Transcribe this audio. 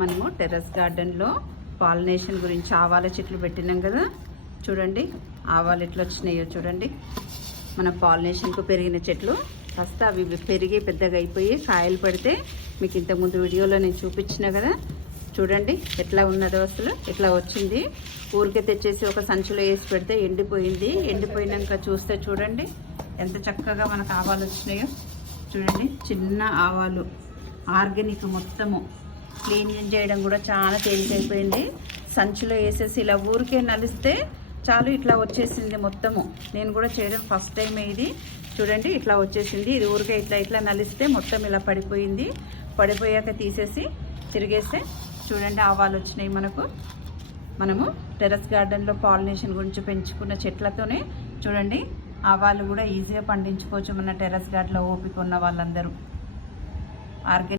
మనము టెర్రస్ గార్డెన్లో పాలినేషన్ గురించి ఆవాల చెట్లు పెట్టినాం కదా. చూడండి ఆవాలు ఎట్లా వచ్చినాయో చూడండి. మన పాలినేషన్కు పెరిగిన చెట్లు ఫస్ట్ అవి పెరిగి పెద్దగా అయిపోయి కాయలు పడితే మీకు ఇంతకుముందు వీడియోలో నేను చూపించిన కదా. చూడండి ఎట్లా ఉన్నదో, అసలు ఎట్లా వచ్చింది. ఊరికే తెచ్చేసి ఒక సంచిలో వేసి పెడితే ఎండిపోయింది. ఎండిపోయినాక చూస్తే చూడండి ఎంత చక్కగా మనకు ఆవాలు వచ్చినాయో. చూడండి చిన్న ఆవాలు, ఆర్గానిక్, మొత్తము క్లీన్ చేయడం కూడా చాలా తేలికైపోయింది. సంచిలో వేసేసి ఇలా ఊరికే నలిస్తే చాలు ఇట్లా వచ్చేసింది మొత్తము. నేను కూడా చేయడం ఫస్ట్ టైం ఇది. చూడండి ఇట్లా వచ్చేసింది. ఇది ఊరికే ఇట్లా నలిస్తే మొత్తం ఇలా పడిపోయింది. పడిపోయాక తీసేసి తిరిగేస్తే చూడండి ఆవాలు వచ్చినాయి మనకు. మనము టెర్రస్ గార్డెన్లో పాలినేషన్ గురించి పెంచుకున్న చెట్లతోనే చూడండి ఆవాలు కూడా ఈజీగా పండించుకోవచ్చు మన టెర్రస్ గార్డెన్లో ఓపిక ఉన్న వాళ్ళందరూ. ఆర్గానిక్